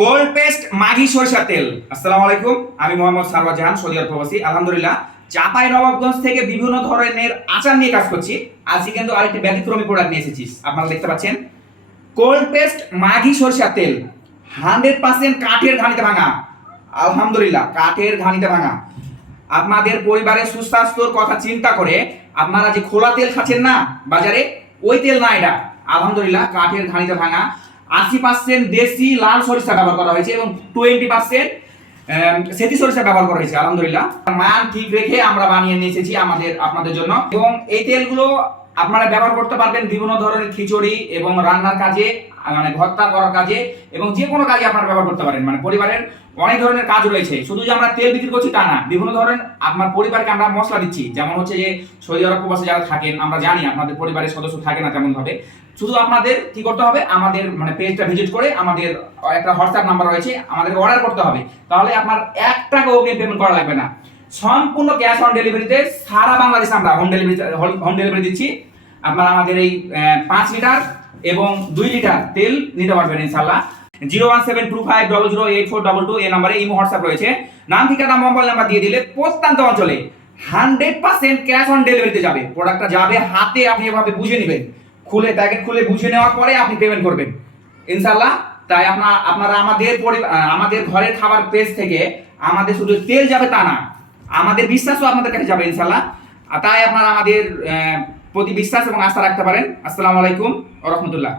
Cold paste Maghi সরিষার তেল। আসসালামু আলাইকুম, আমি মোহাম্মদ সারওয়ার জাহান সৌদি আরব প্রবাসী। আলহামদুলিল্লাহ, চাপাই নবাবগঞ্জ থেকে বিভিন্ন ধরনের আচার নিয়ে কাজ করছি। আজকে কিন্তু আরেকটি ব্যতিক্রমী প্রোডাক্ট নিয়ে এসেছি। আপনারা দেখতে পাচ্ছেন কোল্ড পেস্ট মাঘি সরিষার তেল। হান্ড্রেড পার্সেন্ট কাঠের ঘানিতে ভাঙা। আলহামদুলিল্লাহ, কাঠের ঘানিতে ভাঙা। আপনাদের পরিবারের সুস্বাস্থ্যর কথা চিন্তা করে আপনারা যে খোলা তেল খাচ্ছেন না, বাজারে, ওই তেল না এটা। আলহামদুলিল্লাহ, কাঠের ঘানিতে ভাঙা। আশি পার্সেন্ট দেশি লাল সরিষা ব্যবহার করা হয়েছে এবং টোয়েন্টি পার্সেন্ট সেতি সরিষা ব্যবহার করা হয়েছে, আলহামদুলিল্লাহ। মান ঠিক রেখে আমরা বানিয়ে নিয়ে এসেছি আমাদের, আপনাদের জন্য। এবং এই তেলগুলো আপনারা ব্যবহার করতে পারবেন বিভিন্ন ধরনের খিচুড়ি এবং রান্নার কাজে মানে ভর্তা করার কাজে এবং যে কোনো কাজে আপনারা ব্যবহার করতে পারেন। মানে পরিবারের অনেক ধরনের কাজ রয়েছে। শুধু যে আমরা তেল বিক্রি করছি তা না, বিভিন্ন ধরনের আপনার পরিবারকে আমরা মশলা দিচ্ছি। যেমন হচ্ছে যে সৌদি আরব প্রবাসে যারা থাকেন, আমরা জানি আপনাদের পরিবারের সদস্য থাকে না তেমন ভাবে শুধু আপনাদের কি করতে হবে? আমাদের মানে পেজটা ভিজিট করে আমাদের একটা হোয়াটসঅ্যাপ নাম্বার রয়েছে আমাদের অর্ডার করতে হবে। তাহলে আপনার এক টাকা অগ্রিম পেমেন্ট করা লাগবে না। সম্পূর্ণ ক্যাশ অন ডেলিভারিতে সারা বাংলাদেশে আমরা হোম ডেলিভারি হোম ডেলিভারি দিচ্ছি। আপনারা আমাদের এই পাঁচ লিটার এবং দুই লিটার তেল নিতে পারবেন ইনশাল্লাহ zero one seven two five double zero eight four double two এই নাম্বারে ইমো হোয়াটসঅ্যাপ রয়েছে। নাম, ঠিকানা মোবাইল নাম্বার দিয়ে দিলে প্রত্যন্ত অঞ্চলে হান্ড্রেড পার্সেন্ট ক্যাশ অন ডেলিভারিতে যাবে। প্রোডাক্টটা যাবে হাতে, আপনি এভাবে বুঝে নেবেন। খুলে, প্যাকেট খুলে বুঝে নেওয়ার পরে আপনি পেমেন্ট করবেন। ইনশাল্লাহ তাই আপনার আপনারা আমাদের আমাদের ঘরের খাবার পেজ থেকে আমাদের শুধু তেল যাবে তা না, আমাদের বিশ্বাসও আপনাদের কাছে যাবে ইনশাল্লাহ তাই আপনারা আমাদের প্রতি বিশ্বাস এবং আস্থা রাখতে পারেন। আসসালামু আলাইকুম রহমতুল্লাহ।